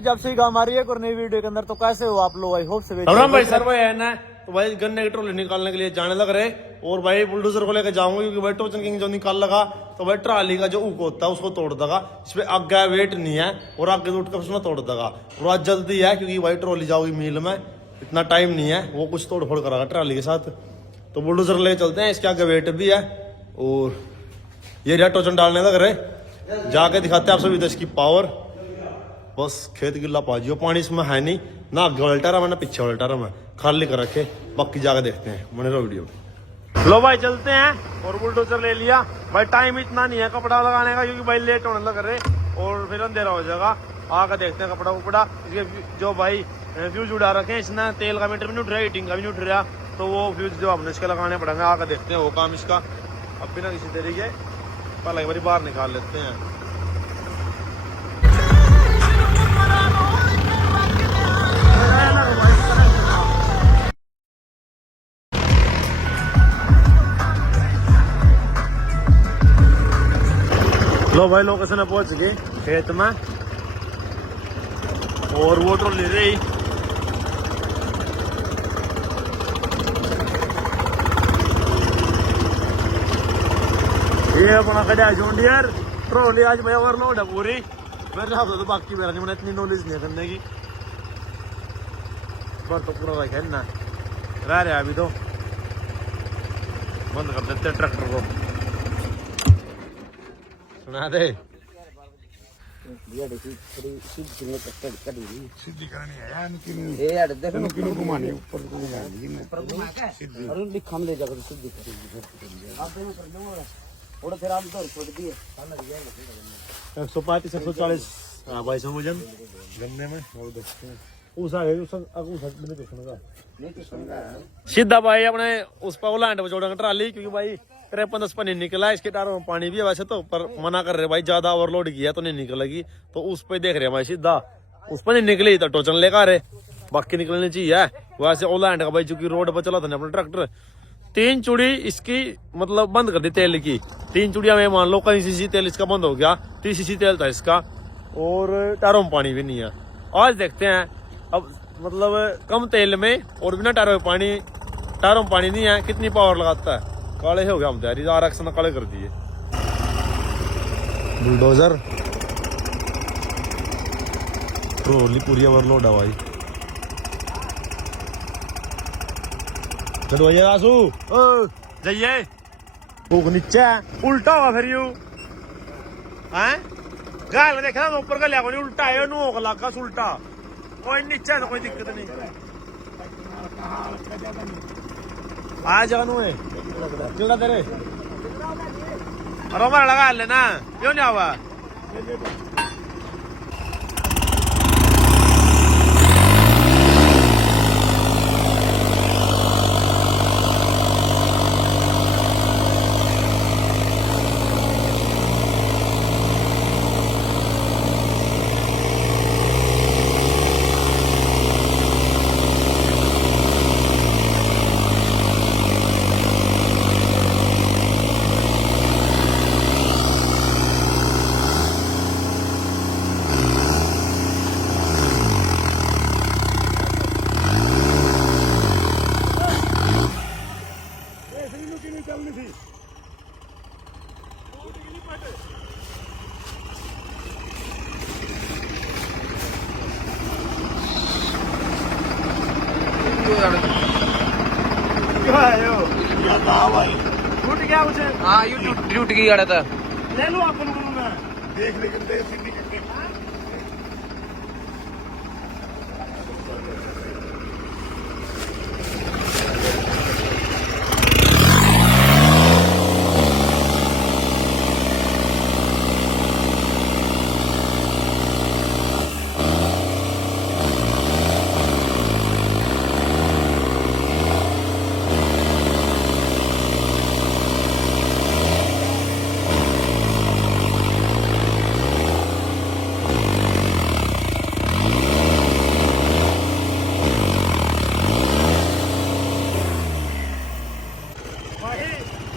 जब से हमारी एक और नई वीडियो के अंदर, तो कैसे हो आप लोग? आई होप से भाई सर भाई है ना, तो भाई गन्ने की ट्रॉली निकालने के लिए जाने लग रहे, और भाई बुलडोजर को लेकर जाऊंगा क्योंकि भाई टोचन किंग जो निकाल लगा तो भाई ट्राली का जो ऊक होता है उसको तोड़ देगा। इसमें आगे वेट नहीं है और आगे उठ कर उसमें तोड़ देगा। और आज जल्दी है क्योंकि भाई ट्रॉली जाओगी मिल में, इतना टाइम नहीं है, वो कुछ तोड़ फोड़ करागा ट्राली के साथ। तो बुलडोजर ले चलते हैं, इसके आगे वेट भी है। और ये रिया टोचन डालने लग रहे, जाके दिखाते हैं आप सभी इसकी पावर। बस खेत गिल्ला पाजियो, पानी इसमें है नहीं, ना आगे उल्टा रहा ना पीछे उल्टा रहा, खाली कर रखे। बाकी जाके देखते हैं, बने रहो वीडियो में। लो भाई चलते हैं, और बुलडोजर ले लिया भाई। टाइम इतना नहीं है कपड़ा लगाने का क्योंकि भाई लेट होने लग रहे और फिर अंधेरा हो जाएगा। आकर देखते हैं कपड़ा उपड़ा। इसके जो भाई फ्यूज उड़ा रखे हैं, इसने तेल का मीटर भी नहीं उठ रहा, हीटिंग का भी नहीं उठ रहा, तो वो फ्यूज जो अपने इसके लगाने पड़ेंगे। आकर देखते हैं वो काम इसका। अब बिना किसी तरीके पहले एक बार बाहर निकाल लेते हैं। लो भाई लोकेशन में पहुंच गए खेत में, और वो ट्रॉली रही। ये अपना कड़ा जॉन्डियर ट्रॉली आज मैं ओवरलोड है पूरी। मेरे हिसाब से तो बाकी मेरा नहीं, मैंने इतनी नॉलेज नहीं करने की, पर तो पूरा खेलना रह रहा है। अभी तो बंद कर देते ट्रैक्टर को, सुना दे सीधी करनी है यार, ये यार देखो किलो घुमाने ऊपर को घुमानी है ऊपर घुमा के सीधी और लिखम ले जाकर सीधी कर आप दोनों कर दो और फिर आप तो छोड़ दिए 135 140 भाई समझन गन्ने में। और देखते हैं सीधा भाई अपने उस पर लैंड पर जोड़ेंगे ट्राली, क्योंकि भाई 53-10 नहीं निकला। इसके टायरों में पानी भी है वैसे तो, पर मना कर रहे भाई ज्यादा ओवरलोड किया तो नहीं निकलेगी, तो उस पे देख रहे भाई सीधा उस पर नहीं निकली तो टोचन लेकर रहे, बाकी निकलनी चाहिए। वैसे ओलैंड का भाई चूंकि रोड पर चला था अपना ट्रैक्टर, 3 चूड़ी इसकी मतलब बंद कर दी तेल की। 3 चूड़िया में मान लो कहीं सीसी तेल इसका बंद हो गया, 30 सीसी तेल था इसका, और टायरों में पानी भी नहीं है। आज देखते हैं अब मतलब कम तेल में और बिना टायरों में पानी, टायरों में पानी नहीं है, कितनी पावर लगाता है। काले हो गया हम तैयारी, आरक्षण काले कर दिए बुलडोजर। ट्रॉली पूरी ओवरलोड है भाई। चलो भैया आसू जाइए, वो नीचे उल्टा हुआ फिर यू हैं गाल देखना तो ऊपर का लिया कोई उल्टा है नु होगा लाका उल्टा कोई नीचे तो कोई दिक्कत नहीं आ जानो है जगह तेरे अरे हमारा लगा लेना क्यों नहीं हुआ। टूट गया उसे, हाँ यू टूट गई गाड़ा था। ले लो अपन देख लेकिन देख सीधी करके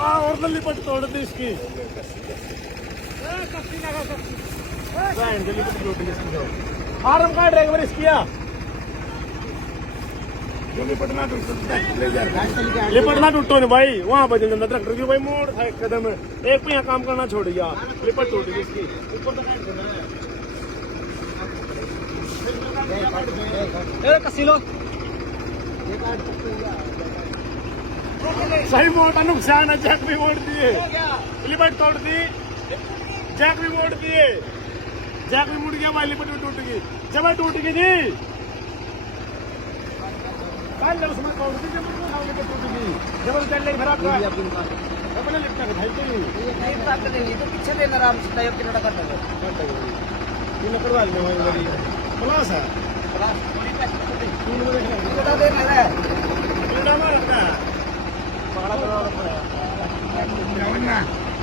और लिपट तोड़ दी इसकी लिपट टूट गई इसकी। आराम का ड्राइवर इसकिया लिपटना टूटो ने भाई वहाँ पर जल्द ट्रैक्टर की भाई मोड़ था एक कदम एक पे यहाँ काम करना छोड़ दिया लिपट टूट गई इसकी ऊपर तक सही मोटा नुकसान है जैक भी मोड़ दिए लिपट तोड़ दी जैक भी मोड़ दिए जैक भी मुड़ गया भाई लिपट भी टूट गई जब टूट गई थी उसमें तोड़ दी जब टूट गई जब चल रही खराब अपने लिपटा के भाई तो पीछे लेना आराम से टाइप के लड़ा कर दो लकड़वा ले भाई मेरी क्लास है बता दे मेरा कीड़ा में लगता है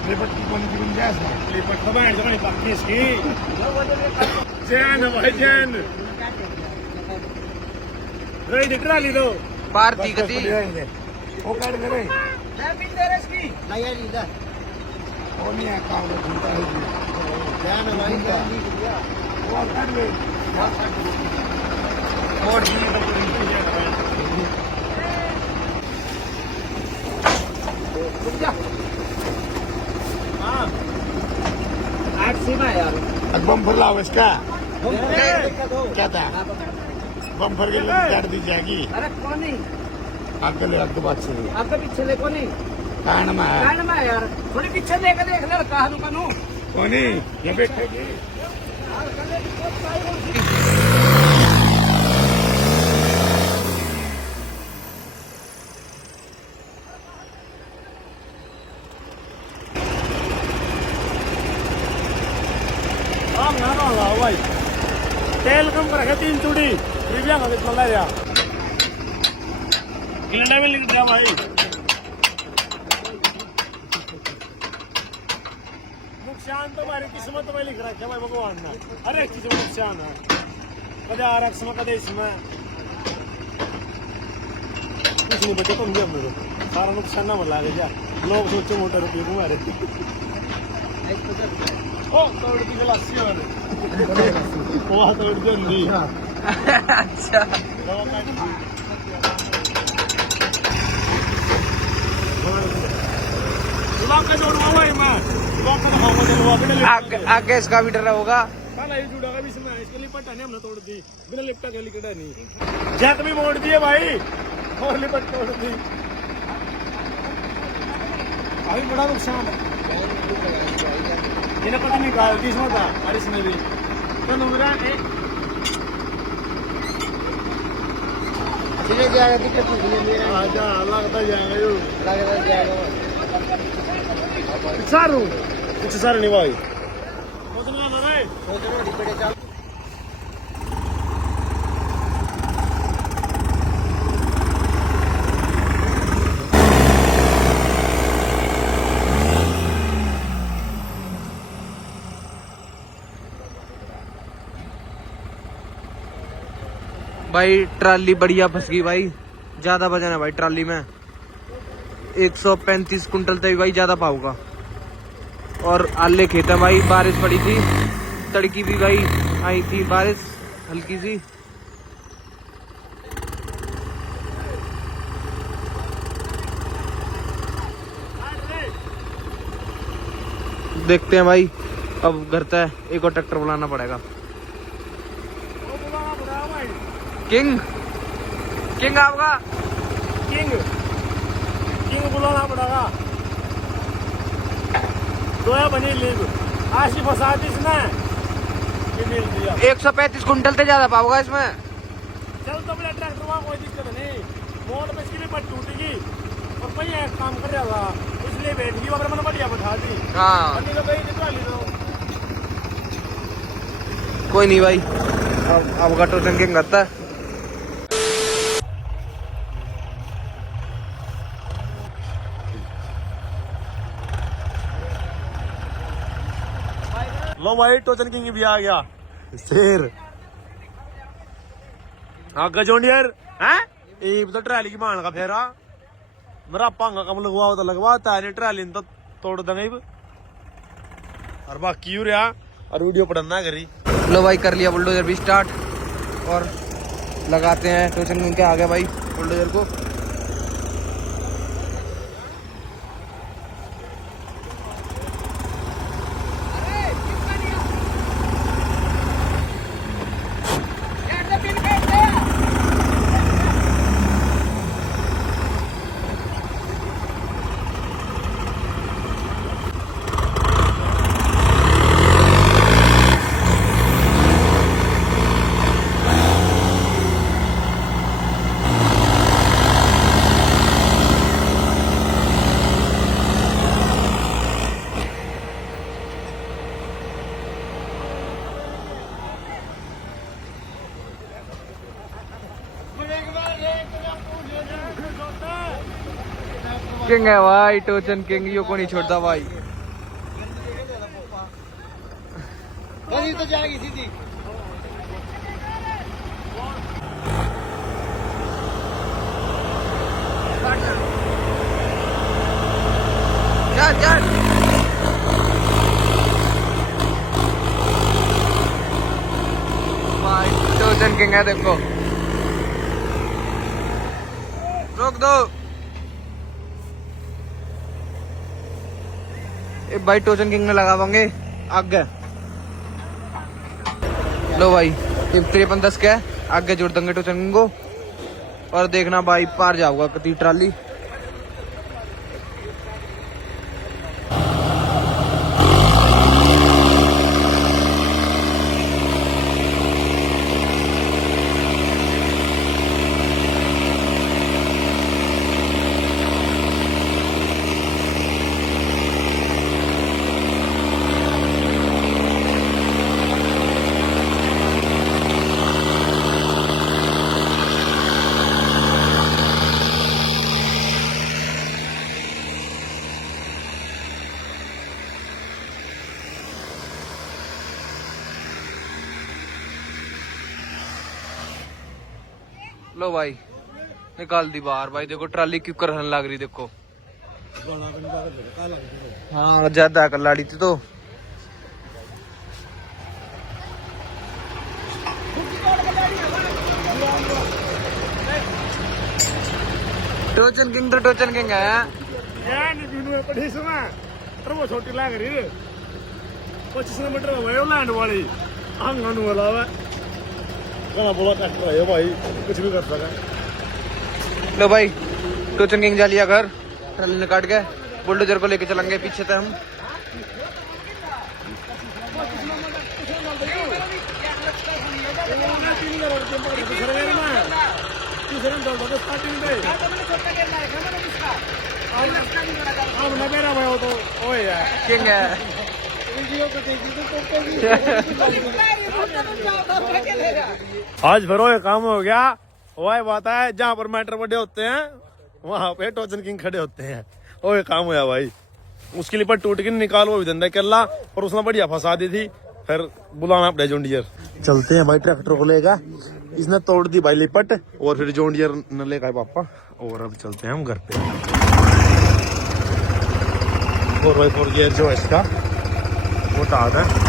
लिपट की कौन की गुंजाइश है लिपट तो बैठ जानी पक्की इसकी चैन है भाई चैन रही दिखरा ली दो भारती गति वो काट दे रहे मैं मिल दे रहे इसकी नहीं यार इधर वो नहीं है काम में घूमता है चैन है भाई वो काट दे और जी सीमा यार बम्फर लाओ इसका क्या था बम्फर के लिए काट दी जाएगी अरे कौन नहीं आगे ले आगे बात से आपके पीछे ले कौन नहीं कान में है कान में यार थोड़ी पीछे लेकर देख ले कहां कानू कोनी ये बैठेगी भाई तेल कम कर 3 चूड़ी रिव्या का कितना ला दिया कैलेंडर में लिख दिया भाई नुकसान तो हमारी किस्मत में लिख रखा है भाई भगवान ने हर एक चीज में नुकसान है कदे आरक्ष में कदे इसमें कुछ नहीं बचे तुम भी हमने तो सारा नुकसान ना मिला गया लोग सोचे मोटर रुपये तुम्हारे ओ तोड़ की गलासी और वो तोड़ जल्दी अच्छा लॉक का जोड़वा हुआ है मैं लॉक का दिखाऊंगा चलो अपने आगे इसका भी डरा होगा काला ही जुड़ेगा भी इसमें इसके लिए पट्टा नहीं हमने तोड़ दी बिना लिपटा के लिकड़ा नहीं जैक भी मोड़ दिए भाई और लिपट तोड़ दी अभी बड़ा नुकसान है इन्हें पता नहीं कहा किस्मत था और इसमें भी तो नुकसान है धीरे जाएगा दिक्कत नहीं मेरा आजा लगता जाएगा यू लगता जाएगा सारू कुछ सारू नहीं भाई सोचना ना रे सोचो रिपेड़े चल भाई ट्राली बढ़िया फंस गई भाई ज्यादा वजन है भाई ट्राली में 135 कुंटल तक भाई ज्यादा पाऊंगा और आले खेत है भाई बारिश पड़ी थी तड़की भी भाई आई थी बारिश हल्की सी देखते हैं भाई अब घर तक एक और ट्रैक्टर बुलाना पड़ेगा किंग किंग आपका किंग किंग बुलाना पड़ेगा दोया बनी लीग आशी फसाद इसने मिल दिया 135 कुंटल से ज्यादा पाओगा इसमें चल तो बड़ा ट्रैक्टर वहाँ कोई दिक्कत नहीं मोड़ पे इसकी लिपट टूटेगी और पहिया एक काम कर रहा था इसलिए बैठगी अगर मैंने बढ़िया बैठा दी हाँ अन्य तो गई निकला ली दो कोई नहीं भाई अब गटो किंग करता है लो भाई टोचन किंग भी आ गया शेर हाँ गजोंडियर हैं एक तो ट्राली की मान का फेरा मेरा पांगा कम लगवाओ तो लगवाता है नहीं ट्राली तो तोड़ देंगे और बाकी रहा और वीडियो पढ़ना करी लो भाई कर लिया बुलडोजर भी स्टार्ट और लगाते हैं टोचन किंग के आगे भाई बुलडोजर को। किंग है भाई टोचन किंग, यो को नहीं छोड़ता भाई। तो जाएगी सीधी। चल चल भाई टोचन किंग है देखो, रोक दो। ए भाई टोचन किंग में लगावांगे आगे। लो भाई ये 5310 का है, आगे जोड़ देंगे टोचन किंग को और देखना भाई पार जाऊंगा कती ट्राली। लो भाई निकाल दी बाहर भाई, देखो ट्राली क्यों करने लग रही देखो। हाँ ज्यादा कर लाड़ी थी तो। टोचन किंग तो टोचन किंग है वो छोटी लाग रही है 25 किलोमीटर लैंड वाली आंगन वाला है बोला ट्रैक्टर है भाई, कुछ भी कर सका। लो भाई टोचन किंग जा लिया घर, ट्राली ने काट के बुलडोजर को लेके चलेंगे पीछे से हम। किंग है आज फिर ये काम हो गया। वही बात है जहाँ पर मैटर बड़े होते हैं वहां पे टोचन किंग खड़े होते हैं। वो ये काम हुआ भाई, उसके लिए पर टूट के निकाल वो भी धंधा कर ला और उसने बढ़िया फंसा दी थी, फिर बुलाना पड़े जोंडियर। चलते हैं भाई ट्रैक्टर को लेगा, इसने तोड़ दी भाई लिपट और फिर जोंडियर न लेगा पापा। और अब चलते हैं हम घर पे। 4x4 गियर जो है इसका वो टाट है।